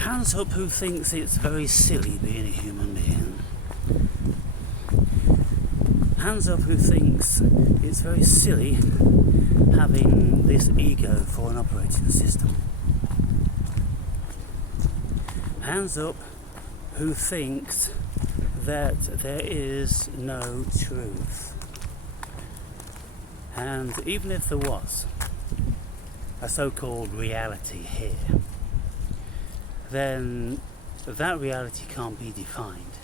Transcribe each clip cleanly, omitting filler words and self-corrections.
Hands up who thinks it's very silly being a human being. Hands up who thinks it's very silly having this ego for an operating system. Hands up who thinks that there is no truth. And even if there was a so-called reality here, then that reality can't be defined.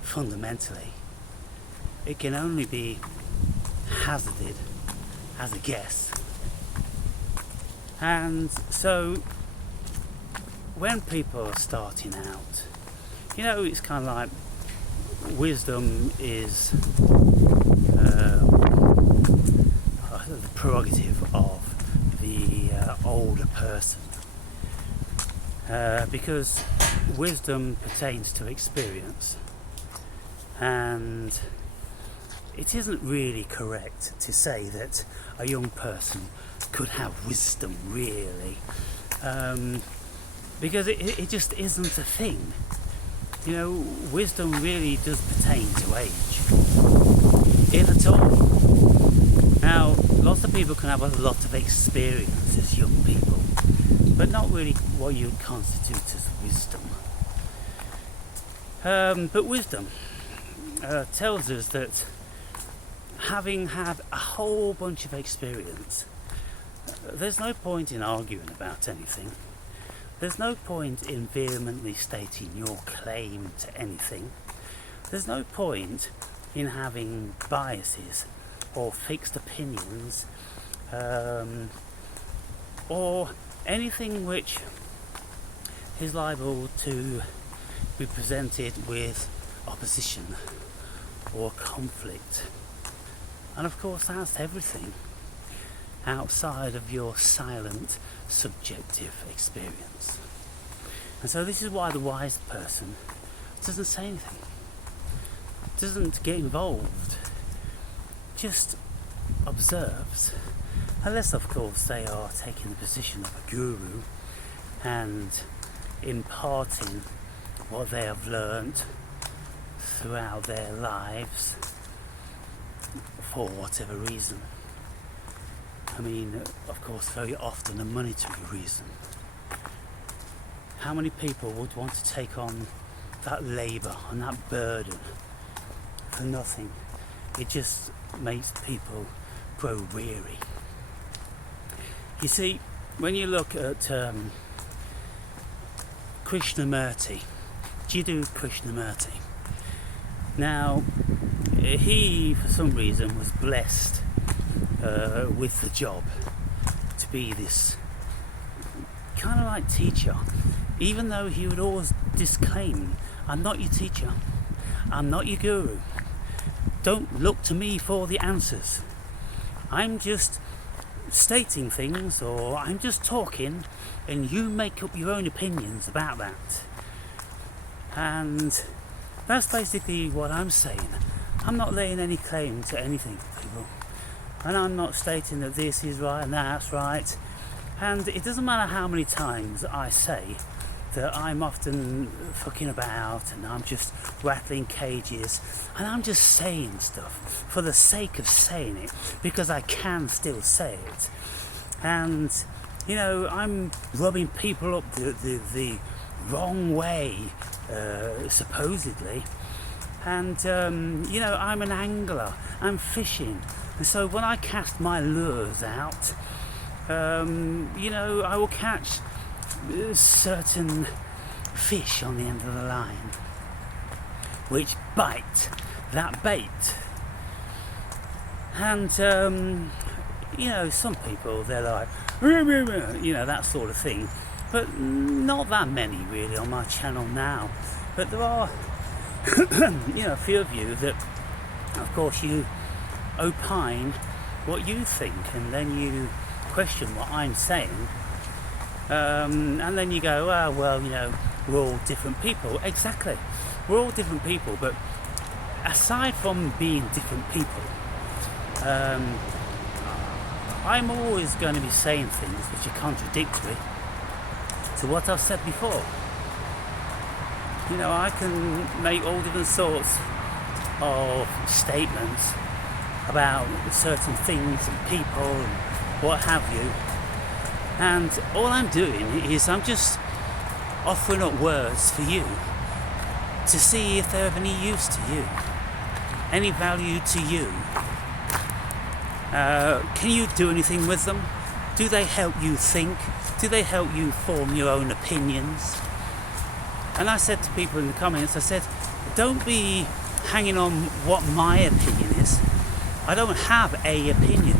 Fundamentally, it can only be hazarded as a guess. And so when people are starting out, it's kind of like wisdom is the prerogative of the older person. Because wisdom pertains to experience, and it isn't really correct to say that a young person could have wisdom, really, because it just isn't a thing. Wisdom really does pertain to age, if at all. Now, lots of people can have a lot of experience as young people, but not really what you would constitute as wisdom. But wisdom tells us that having had a whole bunch of experience, there's no point in arguing about anything. There's no point in vehemently stating your claim to anything. There's no point in having biases or fixed opinions or anything which is liable to be presented with opposition or conflict. And of course that's everything outside of your silent subjective experience. And so this is why the wise person doesn't say anything, doesn't get involved, just observes, unless of course they are taking the position of a guru and imparting what they have learnt throughout their lives for whatever reason. Of course, very often a monetary reason. How many people would want to take on that labour and that burden for nothing? It just makes people grow weary. You see, when you look at Krishnamurti, Jiddu Krishnamurti, now he for some reason was blessed with the job to be this kind of like teacher, even though he would always disclaim, I'm not your teacher, I'm not your guru, don't look to me for the answers, I'm just stating things, or I'm just talking and you make up your own opinions about that. And that's basically what I'm saying. I'm not laying any claim to anything, people, and I'm not stating that this is right and that's right. And it doesn't matter how many times I say that I'm often fucking about and I'm just rattling cages and I'm just saying stuff for the sake of saying it, because I can still say it. And I'm rubbing people up the wrong way, supposedly. And I'm an angler, I'm fishing, and so when I cast my lures out, I will catch certain fish on the end of the line which bite that bait. And some people, they're like that sort of thing, but not that many really on my channel now. But there are a few of you that of course you opine what you think, and then you question what I'm saying, and then you go, we're all different people. Exactly, we're all different people, but aside from being different people, I'm always going to be saying things which are contradictory to what I've said before. You know, I can make all different sorts of statements about certain things and people and what have you, and all I'm doing is I'm just offering up words for you to see if they're of any use to you, any value to you. Can you do anything with them? Do they help you think? Do they help you form your own opinions? And I said to people in the comments, I said, don't be hanging on what my opinion is. I don't have a opinion.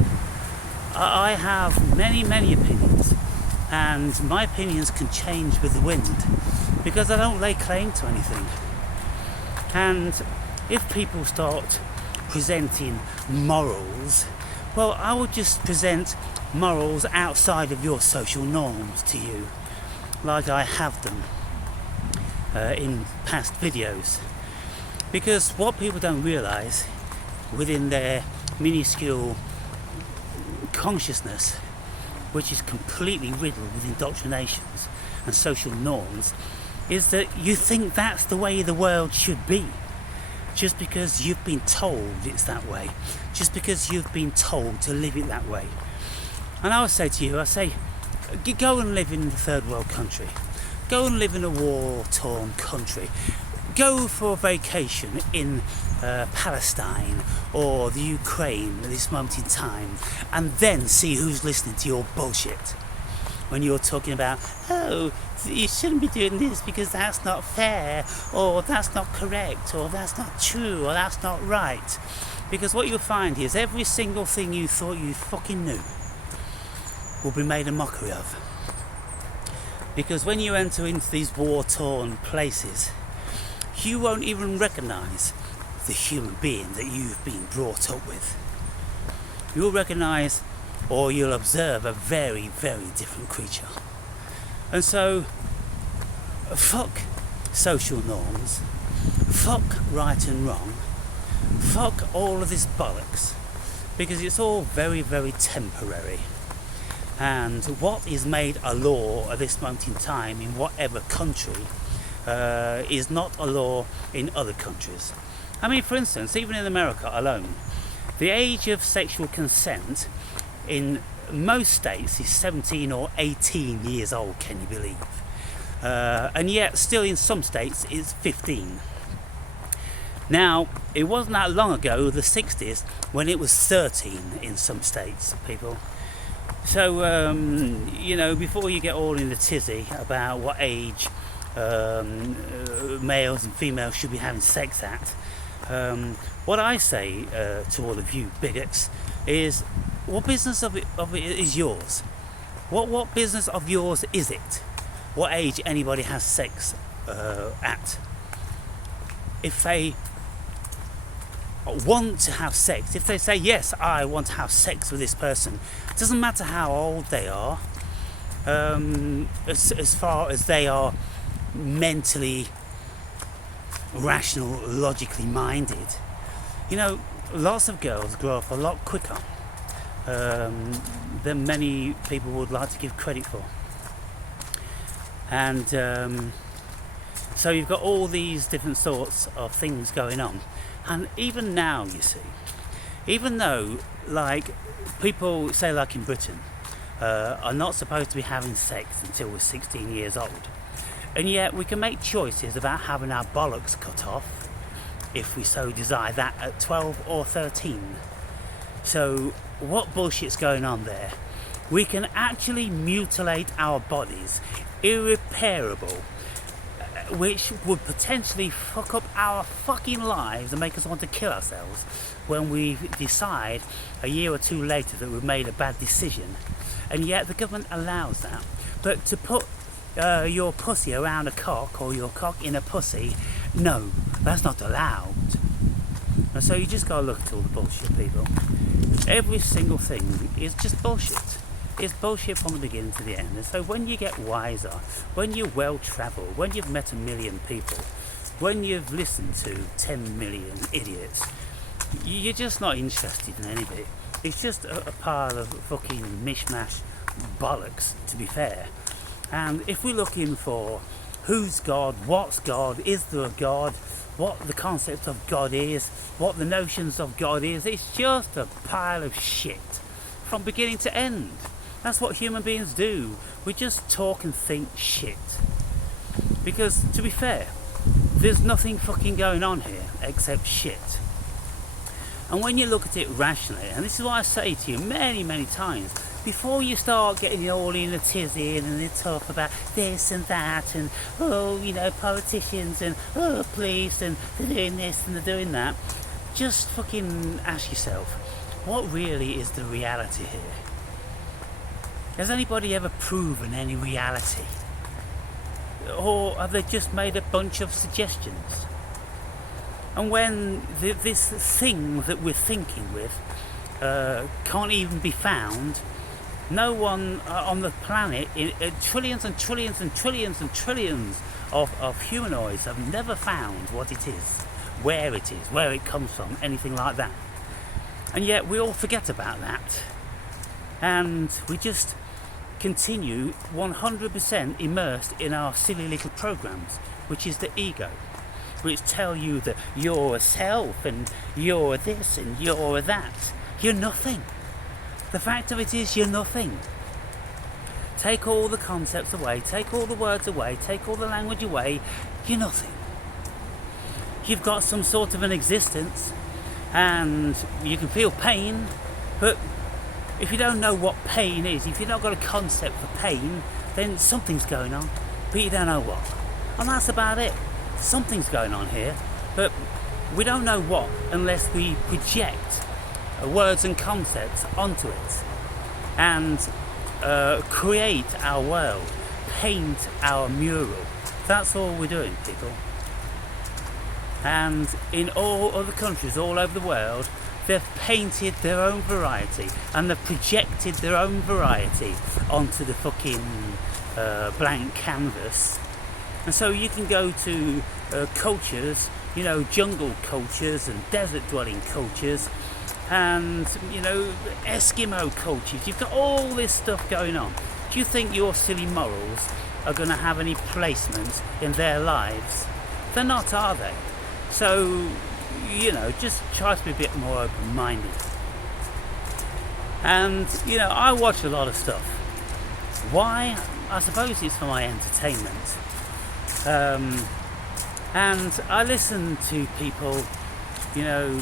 I have many, many opinions, and my opinions can change with the wind because I don't lay claim to anything. And if people start presenting morals, well, I would just present morals outside of your social norms to you, like I have done in past videos. Because what people don't realise within their minuscule consciousness, which is completely riddled with indoctrinations and social norms, is that you think that's the way the world should be, just because you've been told it's that way, just because you've been told to live it that way. And I would say to you, I say, go and live in a third world country, go and live in a war-torn country, go for a vacation in Palestine or the Ukraine at this moment in time, and then see who's listening to your bullshit when you're talking about, oh, you shouldn't be doing this because that's not fair, or that's not correct, or that's not true, or that's not right. Because what you'll find is every single thing you thought you fucking knew will be made a mockery of. Because when you enter into these war-torn places, you won't even recognise the human being that you've been brought up with. You'll recognise, or you'll observe, a very, very different creature. And so, fuck social norms, fuck right and wrong, fuck all of this bollocks, because it's all very, very temporary. And what is made a law at this moment in time in whatever country is not a law in other countries. I mean, for instance, even in America alone, the age of sexual consent in most states is 17 or 18 years old, can you believe? And yet, still in some states, it's 15. Now, it wasn't that long ago, the 60s, when it was 13 in some states, people. So, you know, before you get all in the tizzy about what age males and females should be having sex at, what I say to all of you bigots is, what business of it is yours? What business of yours is it? What age anybody has sex at? If they want to have sex, if they say, yes, I want to have sex with this person, it doesn't matter how old they are, as far as they are mentally rational, logically minded. You know, lots of girls grow up a lot quicker than many people would like to give credit for. And so you've got all these different sorts of things going on. And even now, you see, even though, like, people say, like in Britain, are not supposed to be having sex until we're 16 years old, and yet we can make choices about having our bollocks cut off if we so desire that at 12 or 13. So what bullshit's going on there? We can actually mutilate our bodies, irreparable, which would potentially fuck up our fucking lives and make us want to kill ourselves when we decide a year or two later that we've made a bad decision. And yet the government allows that. But to put your pussy around a cock, or your cock in a pussy, no, that's not allowed. And so you just gotta look at all the bullshit, people. Every single thing is just bullshit. It's bullshit from the beginning to the end. And so when you get wiser, when you're well travelled, when you've met 1 million people, when you've listened to 10 million idiots, you're just not interested in any bit. It's just a pile of fucking mishmash bollocks, to be fair. And if we're looking for who's God, what's God, is there a God, what the concept of God is, what the notions of God is, it's just a pile of shit from beginning to end. That's what human beings do. We just talk and think shit. Because, to be fair, there's nothing fucking going on here except shit. And when you look at it rationally, and this is what I say to you many, many times, before you start getting all in a tizzy and the tough about this and that and, oh, you know, politicians and, oh, police and they're doing this and they're doing that, just fucking ask yourself, what really is the reality here? Has anybody ever proven any reality? Or have they just made a bunch of suggestions? And when this thing that we're thinking with can't even be found, no one on the planet, in trillions and trillions and trillions and trillions of humanoids have never found what it is, where it comes from, anything like that. And yet we all forget about that. And we just continue 100% immersed in our silly little programs, which is the ego, which tell you that you're a self and you're this and you're that. You're nothing. The fact of it is, you're nothing. Take all the concepts away, take all the words away, take all the language away, you're nothing. You've got some sort of an existence and you can feel pain, but if you don't know what pain is, if you've not got a concept for pain, then something's going on, but you don't know what. And that's about it. Something's going on here, but we don't know what unless we project words and concepts onto it and create our world, paint our mural. That's all we're doing, people. And in all other countries all over the world, they've painted their own variety and they've projected their own variety onto the fucking blank canvas. And so you can go to cultures, you know, jungle cultures and desert dwelling cultures and, you know, Eskimo cultures. You've got all this stuff going on. Do you think your silly morals are going to have any placement in their lives? They're not, are they? So, you know, just try to be a bit more open-minded. And, you know, I watch a lot of stuff. Why? I suppose it's for my entertainment. And I listen to people, you know,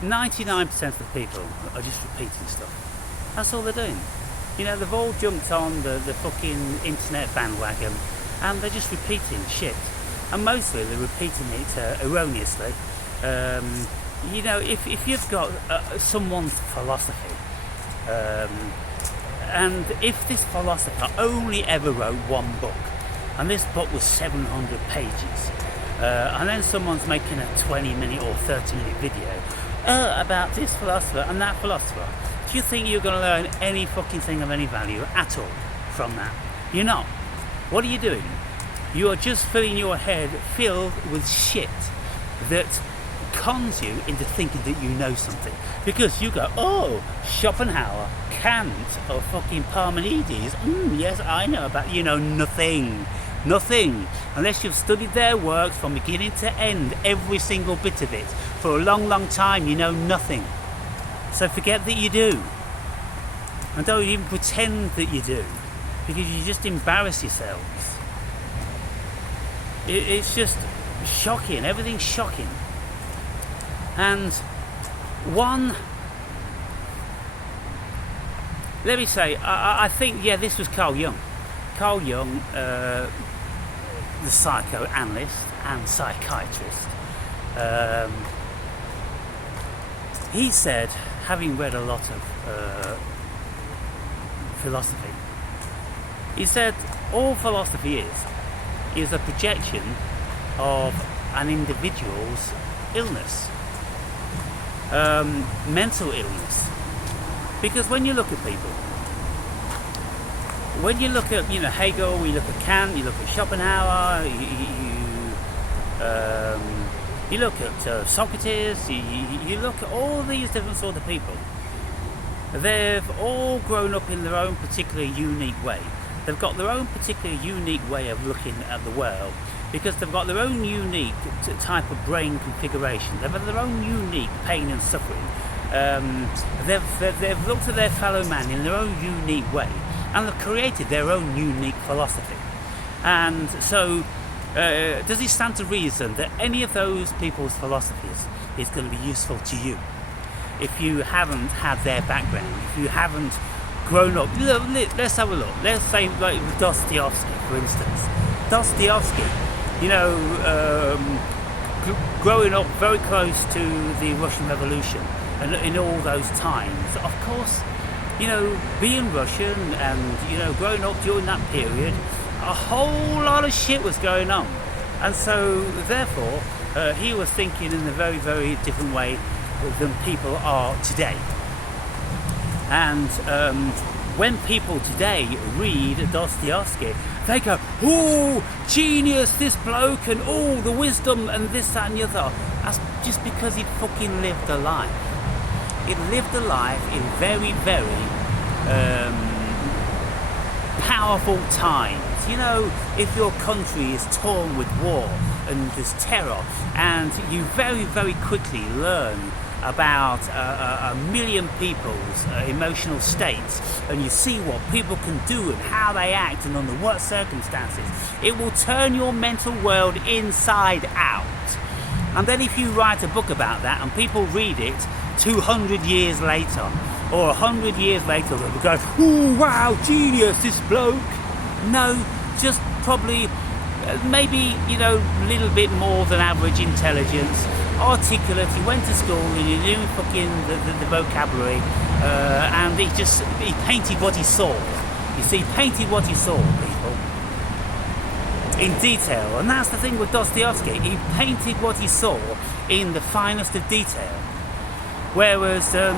99% of the people are just repeating stuff. That's all they're doing. You know, they've all jumped on the fucking internet bandwagon and they're just repeating shit. And mostly they're repeating it erroneously. You know, if you've got someone's philosophy, and if this philosopher only ever wrote one book, and this book was 700 pages, and then someone's making a 20-minute or 30-minute video about this philosopher and that philosopher, do you think you're going to learn any fucking thing of any value at all from that? You're not. What are you doing? You are just filling your head filled with shit that cons you into thinking that you know something. Because you go, oh, Schopenhauer, Kant, or fucking Parmenides, yes, I know about, you know, nothing. Nothing. Unless you've studied their works from beginning to end, every single bit of it, for a long, long time, you know nothing. So forget that you do. And don't even pretend that you do, because you just embarrass yourselves. It's just shocking. Everything's shocking. And let me say, I think, yeah, this was Carl Jung. Carl Jung, the psychoanalyst and psychiatrist, he said, having read a lot of philosophy, he said all philosophy is a projection of an individual's illness, mental illness. Because when you look at people, when you look at, you know, Hegel, you look at Kant, you look at Schopenhauer, you look at Socrates, you look at all these different sort of people. They've all grown up in their own particular unique way. They've got their own particular unique way of looking at the world, because they've got their own unique type of brain configuration. They've got their own unique pain and suffering. They've looked at their fellow man in their own unique way, and they've created their own unique philosophy. And so, does it stand to reason that any of those people's philosophies is going to be useful to you if you haven't had their background, if you haven't grown up? Let's have a look. Let's say like Dostoevsky, for instance. Dostoevsky, growing up very close to the Russian Revolution and in all those times, of course, being Russian and, growing up during that period, a whole lot of shit was going on. And so, therefore, he was thinking in a very, very different way than people are today. And when people today read Dostoevsky, they go, "Oh, genius, this bloke, and oh, the wisdom, and this, that, and the other." That's just because he fucking lived a life. He lived a life in very, very powerful times. If your country is torn with war and there's terror, and you very, very quickly learn about a million people's emotional states, and you see what people can do and how they act and under what circumstances, it will turn your mental world inside out. And then if you write a book about that and people read it 200 years later or 100 years later, they'll go, "Oh wow, genius, this bloke." No, just probably maybe a little bit more than average intelligence, articulate. He went to school and he knew fucking the vocabulary, and he painted what he saw. You see, he painted what he saw, people, in detail. And that's the thing with Dostoevsky. He painted what he saw in the finest of detail. Whereas, the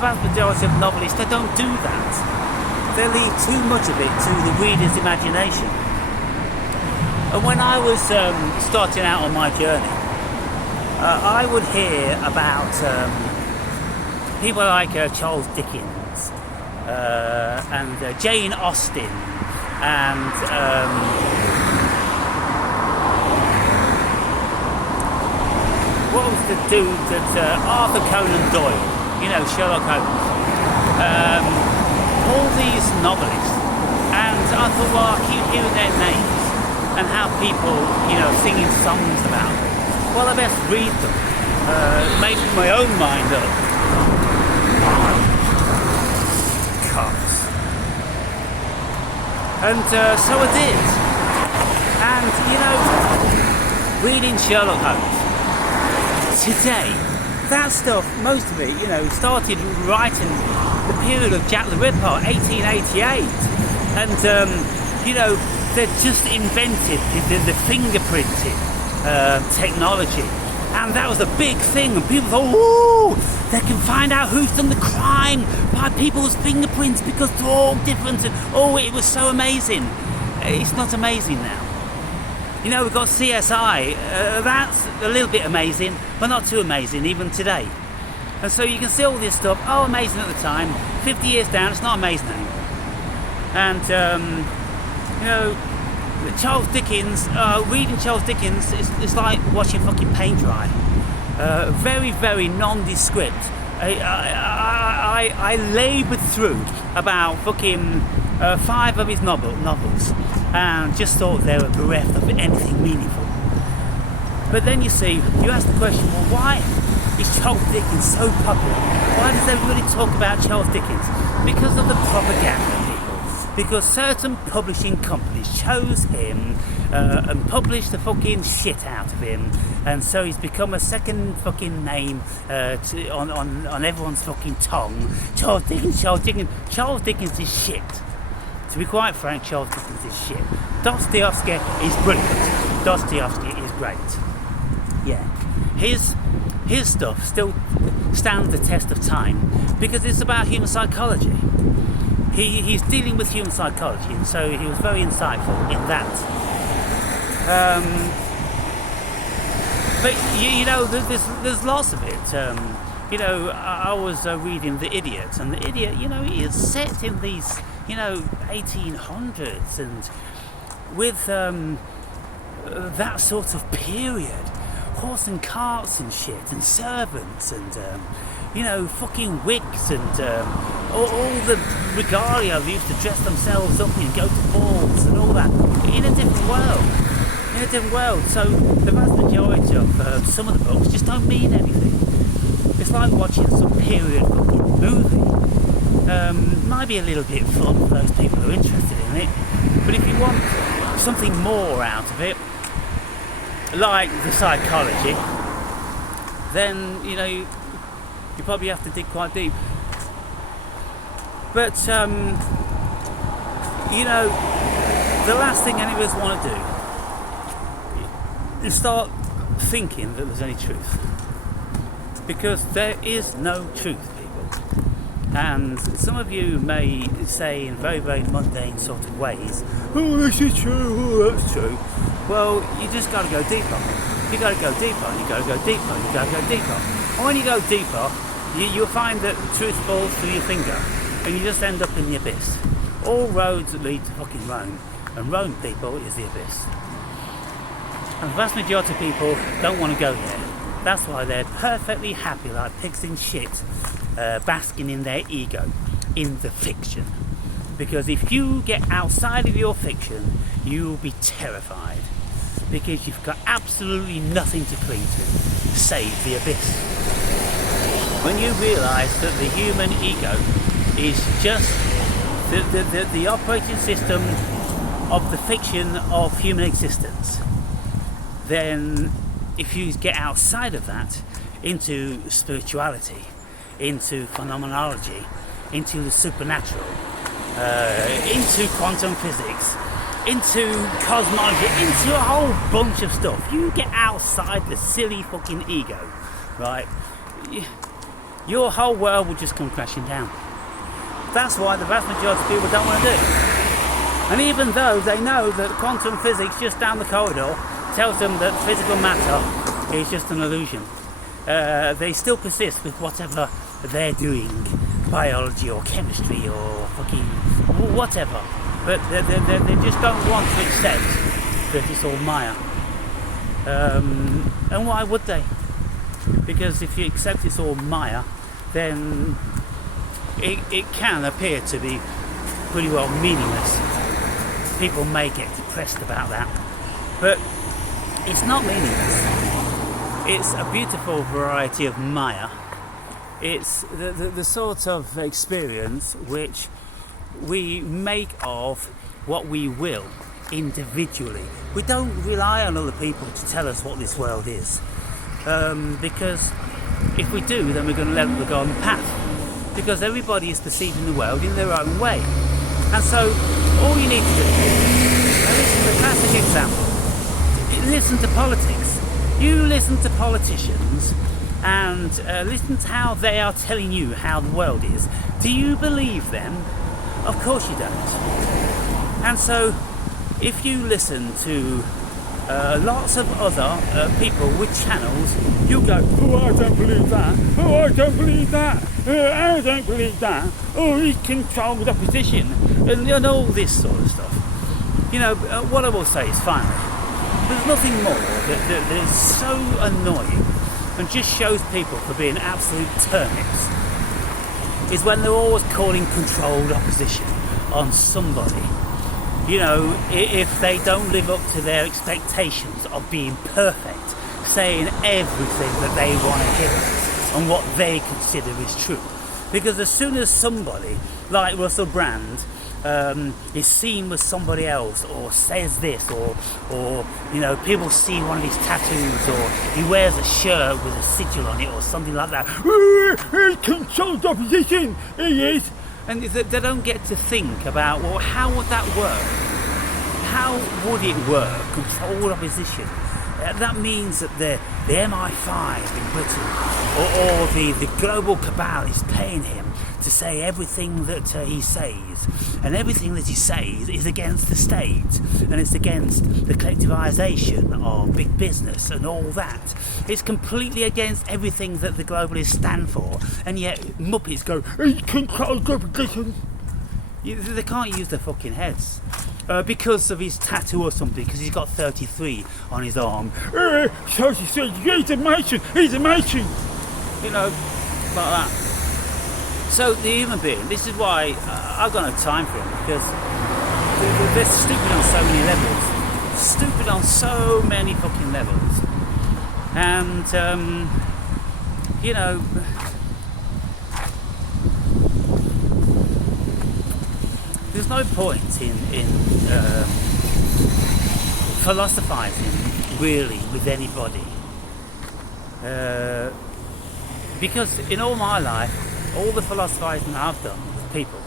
vast majority of novelists, they don't do that. They leave too much of it to the reader's imagination. And when I was starting out on my journey, I would hear about people like Charles Dickens and Jane Austen and what was the dude that Arthur Conan Doyle, Sherlock Holmes, all these novelists, and I thought, well, I keep hearing their names and how people, singing songs about them. Well, I best read them, make my own mind up. Cuts. And so I did. And, reading Sherlock Holmes today, that stuff, most of it, started right in the period of Jack the Ripper, 1888. And, they'd just invented the fingerprinting technology. And that was a big thing. And people thought, "Ooh, they can find out who's done the crime by people's fingerprints because they're all different." And, oh, it was so amazing. It's not amazing now. We've got CSI. That's a little bit amazing, but not too amazing even today. And so you can see all this stuff. Oh, amazing at the time. 50 years down, it's not amazing anymore. And, Charles Dickens, reading Charles Dickens is like watching fucking paint dry. Very, very nondescript. I laboured through about fucking 5 of his novels and just thought they were bereft of anything meaningful. But then you ask the question, well, why is Charles Dickens so popular? Why does everybody talk about Charles Dickens? Because of the propaganda, people. Because certain publishing companies chose him and published the fucking shit out of him, and so he's become a second fucking name on everyone's fucking tongue. Charles Dickens, Charles Dickens. Charles Dickens is shit. To be quite frank, Charles Dickens is shit. Dostoevsky is brilliant. Dostoevsky is great. Yeah. His stuff still stands the test of time because it's about human psychology. He's dealing with human psychology, and so he was very insightful in that. But there's lots of it. I was reading The Idiot, and The Idiot, he is set in these 1800s, and with that sort of period, horse and carts and shit, and servants, and fucking wigs, and all the regalia they used to dress themselves up and go to balls and all that, in a different world. So the vast majority of some of the books just don't mean anything. It's like watching some period fucking movie. Might be a little bit fun for those people who are interested in it, but if you want something more out of it, like the psychology, then you probably have to dig quite deep. But the last thing any of us want to do is start thinking that there's any truth, because there is no truth, people. And some of you may say in very, very mundane sort of ways, oh, this is true, oh, that's true. Well, you just got to go deeper. You got to go deeper, you got to go deeper, you got to go deeper. And when you go deeper, you'll find that truth falls through your finger, and you just end up in the abyss. All roads lead to fucking Rome, and Rome, people, is the abyss. And the vast majority of people don't want to go there. That's why they're perfectly happy, like pigs in shit, basking in their ego, in the fiction. Because if you get outside of your fiction, you will be terrified, because you've got absolutely nothing to cling to, save the abyss. When you realise that the human ego is just the operating system of the fiction of human existence, then if you get outside of that into spirituality, into phenomenology, into the supernatural, into quantum physics, into cosmology, into a whole bunch of stuff, you get outside the silly fucking ego, right? Your whole world will just come crashing down. That's why the vast majority of people don't want to do it. And even though they know that quantum physics just down the corridor tells them that physical matter is just an illusion, they still persist with whatever they're doing, biology or chemistry or fucking whatever. But they just don't want to accept that it's all Maya. And why would they? Because if you accept it's all Maya, then it can appear to be pretty well meaningless. People may get depressed about that, but it's not meaningless. It's a beautiful variety of Maya. It's the sort of experience which we make of what we will individually. We don't rely on other people to tell us what this world is, because if we do, then we're going to let them go on the path, because everybody is perceiving the world in their own way. And so all you need to do, and this is a classic example, listen to politics. You listen to politicians and listen to how they are telling you how the world is. Do you believe them? Of course you don't. And so if you listen to lots of other people with channels, you go, oh, I don't believe that, oh, I don't believe that, I don't believe that, oh, he's controlled the opposition, and all this sort of stuff. What I will say is, finally, there's nothing more that is so annoying and just shows people for being absolute turnips, is when they're always calling controlled opposition on somebody. If they don't live up to their expectations of being perfect, saying everything that they want to hear and what they consider is true. Because as soon as somebody like Russell Brand is seen with somebody else, or says this, or people see one of his tattoos, or he wears a shirt with a sigil on it or something like that, controlled opposition, he is. And they don't get to think about, well, how would that work? How would it work? Controlled opposition. That means that the MI5 in Britain, or the global cabal is paying him to say everything that he says, and everything that he says is against the state, and it's against the collectivisation of big business and all that. It's completely against everything that the globalists stand for, and yet Muppets go, he controls opposition. They can't use their fucking heads. Because of his tattoo or something, because he's got 33 on his arm. He's a matron, you know, like that. So the human being, this is why I've got no time for him, because they're stupid on so many levels. Stupid on so many fucking levels. And, you know, there's no point in philosophizing really with anybody, because in all my life, all the philosophizing I've done with people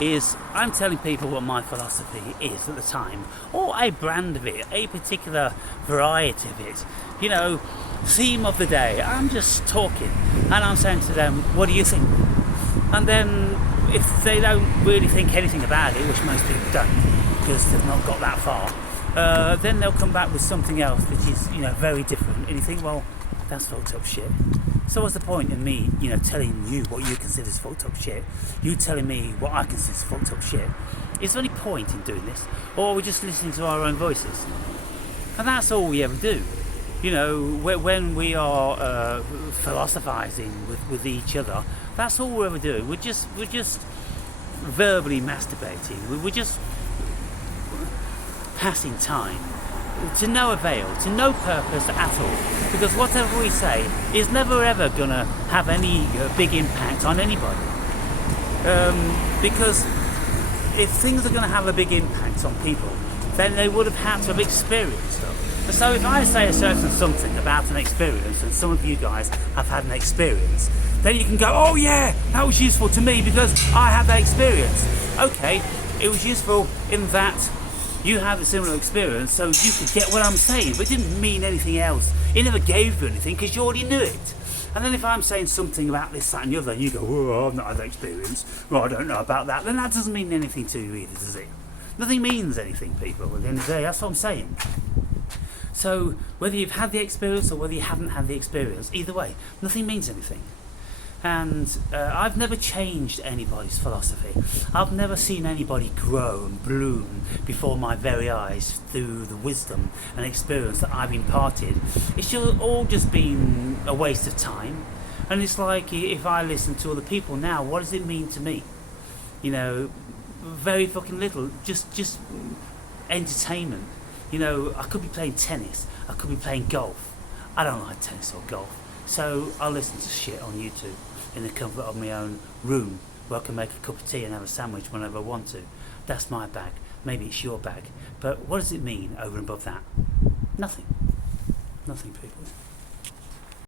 is I'm telling people what my philosophy is at the time, or a brand of it, a particular variety of it, you know, theme of the day. I'm just talking and I'm saying to them, what do you think? And then if they don't really think anything about it, which most people don't, because they've not got that far, then they'll come back with something else which is, you know, very different. And you think, well, that's fucked up shit. So what's the point in me, you know, telling you what you consider is fucked up shit? You telling me what I consider is fucked up shit? Is there any point in doing this? Or are we just listening to our own voices? And that's all we ever do. You know, when we are philosophizing with each other, that's all we're ever doing. We're just verbally masturbating. We're just passing time to no avail, to no purpose at all. Because whatever we say is never ever gonna have any big impact on anybody. Because if things are gonna have a big impact on people, then they would have had to have experienced them. And so if I say a certain something about an experience, and some of you guys have had an experience, then you can go, oh yeah, that was useful to me because I had that experience. Okay, it was useful in that you had a similar experience, so you could get what I'm saying, but it didn't mean anything else. It never gave you anything because you already knew it. And then if I'm saying something about this, that and the other, and you go, oh, I've not had that experience, well, I don't know about that, then that doesn't mean anything to you either, does it? Nothing means anything, people, at the end of the day. That's what I'm saying. So whether you've had the experience or whether you haven't had the experience, either way, nothing means anything. And I've never changed anybody's philosophy. I've never seen anybody grow and bloom before my very eyes through the wisdom and experience that I've imparted. It's all just been a waste of time. And it's like, if I listen to other people now, what does it mean to me? You know, very fucking little. Just entertainment. You know, I could be playing tennis. I could be playing golf. I don't like tennis or golf. So I'll listen to shit on YouTube in the comfort of my own room, where I can make a cup of tea and have a sandwich whenever I want to. That's my bag. Maybe it's your bag. But what does it mean over and above that? Nothing. Nothing, people.